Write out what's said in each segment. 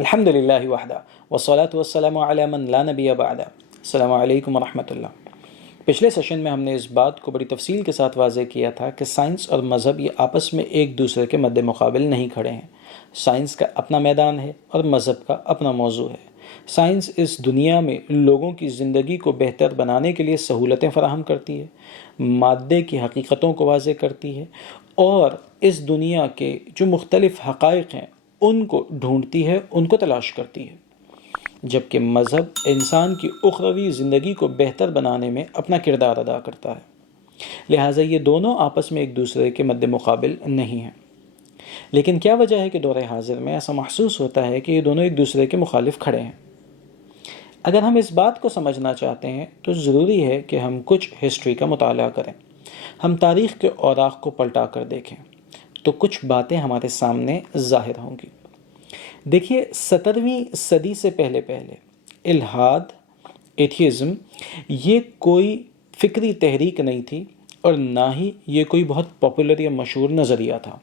الحمد للہ وحدہ والصلاة والسلام علی من لا نبی بعدہ۔ السلام علیکم ورحمۃ اللہ۔ پچھلے سیشن میں ہم نے اس بات کو بڑی تفصیل کے ساتھ واضح کیا تھا کہ سائنس اور مذہب یہ آپس میں ایک دوسرے کے مد مقابل نہیں کھڑے ہیں۔ سائنس کا اپنا میدان ہے اور مذہب کا اپنا موضوع ہے۔ سائنس اس دنیا میں لوگوں کی زندگی کو بہتر بنانے کے لیے سہولتیں فراہم کرتی ہے، مادے کی حقیقتوں کو واضح کرتی ہے اور اس دنیا کے جو مختلف حقائق ہیں ان کو ڈھونڈتی ہے، ان کو تلاش کرتی ہے، جبکہ مذہب انسان کی اخروی زندگی کو بہتر بنانے میں اپنا کردار ادا کرتا ہے۔ لہٰذا یہ دونوں آپس میں ایک دوسرے کے مد مقابل نہیں ہیں۔ لیکن کیا وجہ ہے کہ دور حاضر میں ایسا محسوس ہوتا ہے کہ یہ دونوں ایک دوسرے کے مخالف کھڑے ہیں؟ اگر ہم اس بات کو سمجھنا چاہتے ہیں تو ضروری ہے کہ ہم کچھ ہسٹری کا مطالعہ کریں، ہم تاریخ کے اوراق کو پلٹا کر دیکھیں تو کچھ باتیں ہمارے سامنے ظاہر ہوں گی۔ دیکھیے، 17ویں صدی سے پہلے الحاد، ایتھیزم، یہ کوئی فکری تحریک نہیں تھی اور نہ ہی یہ کوئی بہت پاپولر یا مشہور نظریہ تھا۔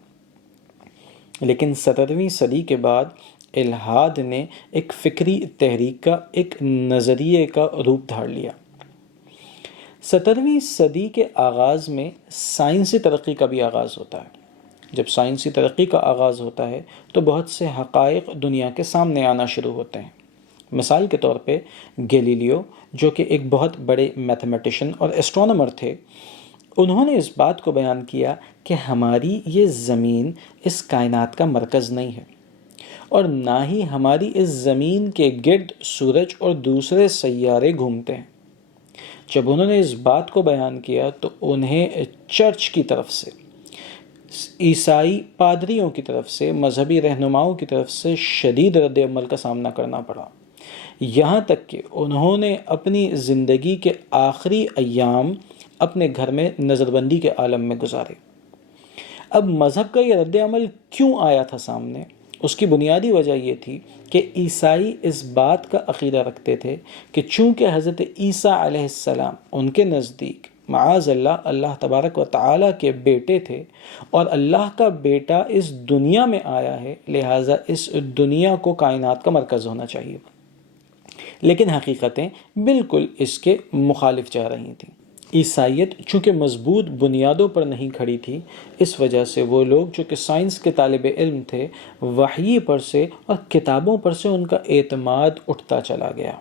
لیکن 17ویں صدی کے بعد الحاد نے ایک فکری تحریک کا، ایک نظریے کا روپ دھار لیا۔ 17ویں صدی کے آغاز میں سائنسی ترقی کا بھی آغاز ہوتا ہے۔ جب سائنسی ترقی کا آغاز ہوتا ہے تو بہت سے حقائق دنیا کے سامنے آنا شروع ہوتے ہیں۔ مثال کے طور پہ گیلیلیو، جو کہ ایک بہت بڑے میتھمیٹیشین اور ایسٹرونومر تھے، انہوں نے اس بات کو بیان کیا کہ ہماری یہ زمین اس کائنات کا مرکز نہیں ہے اور نہ ہی ہماری اس زمین کے گرد سورج اور دوسرے سیارے گھومتے ہیں۔ جب انہوں نے اس بات کو بیان کیا تو انہیں چرچ کی طرف سے، عیسائی پادریوں کی طرف سے، مذہبی رہنماؤں کی طرف سے شدید رد عمل کا سامنا کرنا پڑا، یہاں تک کہ انہوں نے اپنی زندگی کے آخری ایام اپنے گھر میں نظر بندی کے عالم میں گزارے۔ اب مذہب کا یہ رد عمل کیوں آیا تھا سامنے؟ اس کی بنیادی وجہ یہ تھی کہ عیسائی اس بات کا عقیدہ رکھتے تھے کہ چونکہ حضرت عیسیٰ علیہ السلام ان کے نزدیک معاذ اللہ اللہ تبارک و تعالیٰ کے بیٹے تھے اور اللہ کا بیٹا اس دنیا میں آیا ہے، لہٰذا اس دنیا کو کائنات کا مرکز ہونا چاہیے۔ لیکن حقیقتیں بالکل اس کے مخالف جا رہی تھیں۔ عیسائیت چونکہ مضبوط بنیادوں پر نہیں کھڑی تھی، اس وجہ سے وہ لوگ جو کہ سائنس کے طالب علم تھے، وحی پر سے اور کتابوں پر سے ان کا اعتماد اٹھتا چلا گیا۔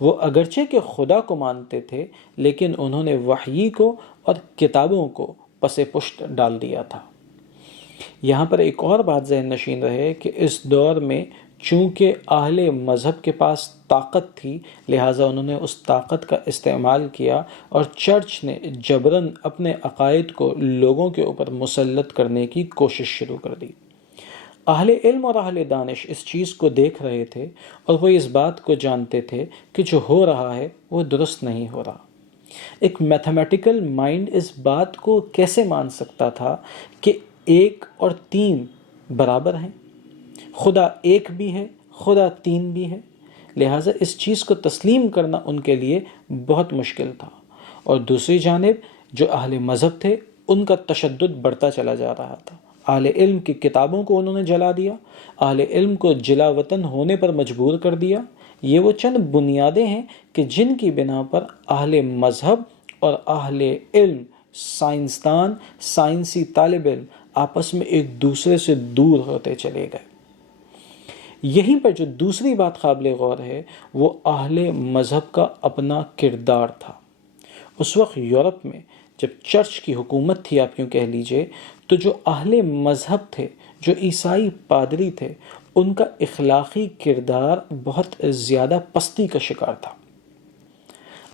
وہ اگرچہ کہ خدا کو مانتے تھے لیکن انہوں نے وحی کو اور کتابوں کو پس پشت ڈال دیا تھا۔ یہاں پر ایک اور بات ذہن نشین رہے کہ اس دور میں چونکہ اہل مذہب کے پاس طاقت تھی، لہٰذا انہوں نے اس طاقت کا استعمال کیا اور چرچ نے جبراً اپنے عقائد کو لوگوں کے اوپر مسلط کرنے کی کوشش شروع کر دی۔ اہل علم اور اہل دانش اس چیز کو دیکھ رہے تھے اور وہ اس بات کو جانتے تھے کہ جو ہو رہا ہے وہ درست نہیں ہو رہا۔ ایک میتھمیٹیکل مائنڈ اس بات کو کیسے مان سکتا تھا کہ 1 اور 3 برابر ہیں، خدا 1 بھی ہے، خدا 3 بھی ہے؟ لہٰذا اس چیز کو تسلیم کرنا ان کے لیے بہت مشکل تھا۔ اور دوسری جانب جو اہل مذہب تھے ان کا تشدد بڑھتا چلا جا رہا تھا۔ اہل علم کی کتابوں کو انہوں نے جلا دیا، اہل علم کو جلا وطن ہونے پر مجبور کر دیا۔ یہ وہ چند بنیادیں ہیں کہ جن کی بنا پر اہل مذہب اور اہل علم، سائنسدان، سائنسی طالب علم آپس میں ایک دوسرے سے دور ہوتے چلے گئے۔ یہیں پر جو دوسری بات قابل غور ہے وہ اہل مذہب کا اپنا کردار تھا۔ اس وقت یورپ میں جب چرچ کی حکومت تھی، آپ یوں کہہ لیجئے، تو جو اہل مذہب تھے، جو عیسائی پادری تھے، ان کا اخلاقی کردار بہت زیادہ پستی کا شکار تھا۔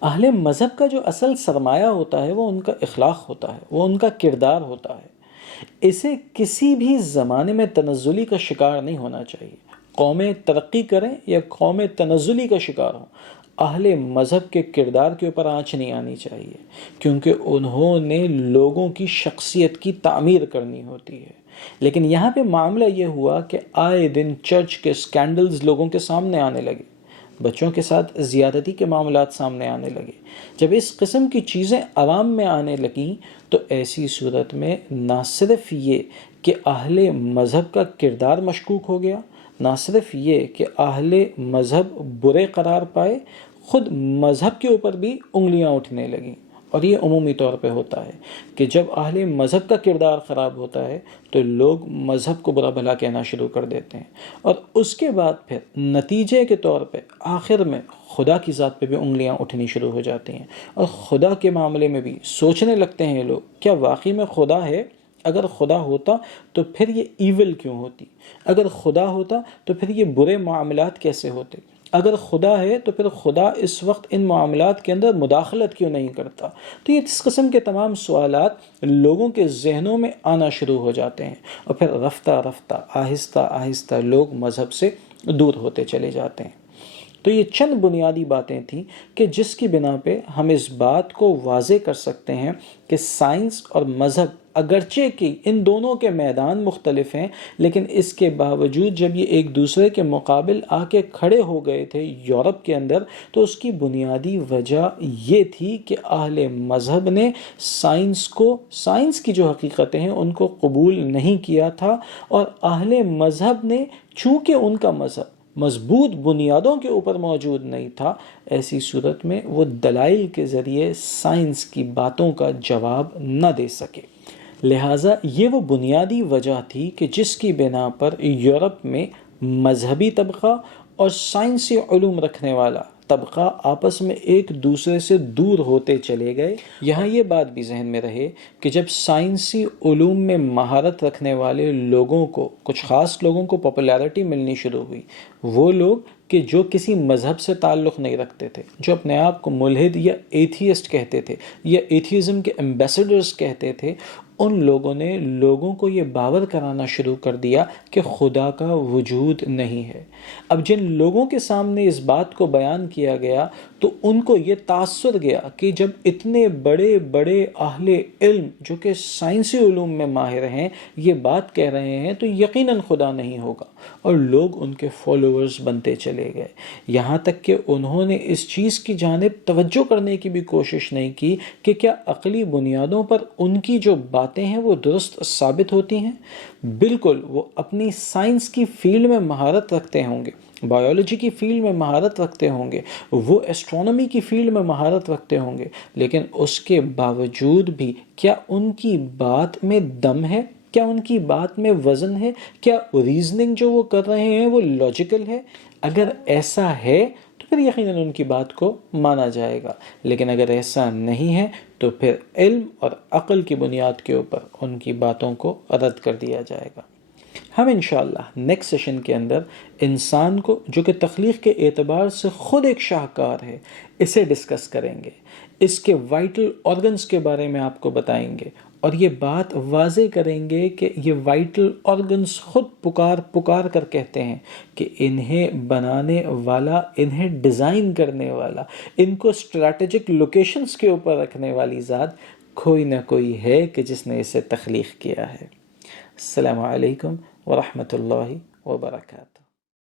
اہل مذہب کا جو اصل سرمایہ ہوتا ہے وہ ان کا اخلاق ہوتا ہے، وہ ان کا کردار ہوتا ہے۔ اسے کسی بھی زمانے میں تنزلی کا شکار نہیں ہونا چاہیے۔ قومیں ترقی کریں یا قومیں تنزلی کا شکار ہوں، اہل مذہب کے کردار کے اوپر آنچ نہیں آنی چاہیے، کیونکہ انہوں نے لوگوں کی شخصیت کی تعمیر کرنی ہوتی ہے۔ لیکن یہاں پہ معاملہ یہ ہوا کہ آئے دن چرچ کے سکینڈلز لوگوں کے سامنے آنے لگے، بچوں کے ساتھ زیادتی کے معاملات سامنے آنے لگے۔ جب اس قسم کی چیزیں عوام میں آنے لگیں تو ایسی صورت میں نہ صرف یہ کہ اہل مذہب کا کردار مشکوک ہو گیا، نہ صرف یہ کہ اہل مذہب برے قرار پائے، خود مذہب کے اوپر بھی انگلیاں اٹھنے لگیں۔ اور یہ عمومی طور پہ ہوتا ہے کہ جب اہل مذہب کا کردار خراب ہوتا ہے تو لوگ مذہب کو برا بھلا کہنا شروع کر دیتے ہیں، اور اس کے بعد پھر نتیجے کے طور پہ آخر میں خدا کی ذات پہ بھی انگلیاں اٹھنی شروع ہو جاتی ہیں، اور خدا کے معاملے میں بھی سوچنے لگتے ہیں لوگ، کیا واقعی میں خدا ہے؟ اگر خدا ہوتا تو پھر یہ ایول کیوں ہوتی؟ اگر خدا ہوتا تو پھر یہ برے معاملات کیسے ہوتے؟ اگر خدا ہے تو پھر خدا اس وقت ان معاملات کے اندر مداخلت کیوں نہیں کرتا؟ تو یہ اس قسم کے تمام سوالات لوگوں کے ذہنوں میں آنا شروع ہو جاتے ہیں، اور پھر رفتہ رفتہ آہستہ آہستہ لوگ مذہب سے دور ہوتے چلے جاتے ہیں۔ تو یہ چند بنیادی باتیں تھیں کہ جس کی بنا پہ ہم اس بات کو واضح کر سکتے ہیں کہ سائنس اور مذہب اگرچہ کہ ان دونوں کے میدان مختلف ہیں، لیکن اس کے باوجود جب یہ ایک دوسرے کے مقابل آ کے کھڑے ہو گئے تھے یورپ کے اندر، تو اس کی بنیادی وجہ یہ تھی کہ اہل مذہب نے سائنس کی جو حقیقتیں ہیں ان کو قبول نہیں کیا تھا، اور اہل مذہب نے چونکہ ان کا مذہب مضبوط بنیادوں کے اوپر موجود نہیں تھا، ایسی صورت میں وہ دلائل کے ذریعے سائنس کی باتوں کا جواب نہ دے سکے۔ لہٰذا یہ وہ بنیادی وجہ تھی کہ جس کی بنا پر یورپ میں مذہبی طبقہ اور سائنسی علوم رکھنے والا طبقہ آپس میں ایک دوسرے سے دور ہوتے چلے گئے۔ یہاں یہ بات بھی ذہن میں رہے کہ جب سائنسی علوم میں مہارت رکھنے والے لوگوں کو، کچھ خاص لوگوں کو پاپولیرٹی ملنی شروع ہوئی، وہ لوگ کہ جو کسی مذہب سے تعلق نہیں رکھتے تھے، جو اپنے آپ کو ملحد یا ایتھیسٹ کہتے تھے یا ایتھیزم کے ایمبیسڈرز کہتے تھے، ان لوگوں نے لوگوں کو یہ باور کرانا شروع کر دیا کہ خدا کا وجود نہیں ہے۔ اب جن لوگوں کے سامنے اس بات کو بیان کیا گیا تو ان کو یہ تاثر گیا کہ جب اتنے بڑے بڑے اہل علم جو کہ سائنسی علوم میں ماہر ہیں یہ بات کہہ رہے ہیں تو یقیناً خدا نہیں ہوگا، اور لوگ ان کے فالوورز بنتے چلے گئے، یہاں تک کہ انہوں نے اس چیز کی جانب توجہ کرنے کی بھی کوشش نہیں کی کہ کیا عقلی بنیادوں پر ان کی جو باتیں ہیں وہ درست ثابت ہوتی ہیں۔ بالکل وہ اپنی سائنس کی فیلڈ میں مہارت رکھتے ہوں گے، بایولوجی کی فیلڈ میں مہارت رکھتے ہوں گے، وہ ایسٹرونومی کی فیلڈ میں مہارت رکھتے ہوں گے، لیکن اس کے باوجود بھی کیا ان کی بات میں دم ہے؟ کیا ان کی بات میں وزن ہے؟ کیا ریزننگ جو وہ کر رہے ہیں وہ لاجیکل ہے؟ اگر ایسا ہے تو پھر یقیناً ان کی بات کو مانا جائے گا، لیکن اگر ایسا نہیں ہے تو پھر علم اور عقل کی بنیاد کے اوپر ان کی باتوں کو رد کر دیا جائے گا۔ ہم انشاءاللہ نیکسٹ سیشن کے اندر انسان کو جو کہ تخلیق کے اعتبار سے خود ایک شاہکار ہے اسے ڈسکس کریں گے، اس کے وائٹل آرگنز کے بارے میں آپ کو بتائیں گے، اور یہ بات واضح کریں گے کہ یہ وائٹل آرگنز خود پکار کر کہتے ہیں کہ انہیں بنانے والا، انہیں ڈیزائن کرنے والا، ان کو اسٹریٹجک لوکیشنز کے اوپر رکھنے والی ذات کوئی نہ کوئی ہے کہ جس نے اسے تخلیق کیا ہے۔ السلام علیکم ورحمۃ اللہ وبرکاتہ۔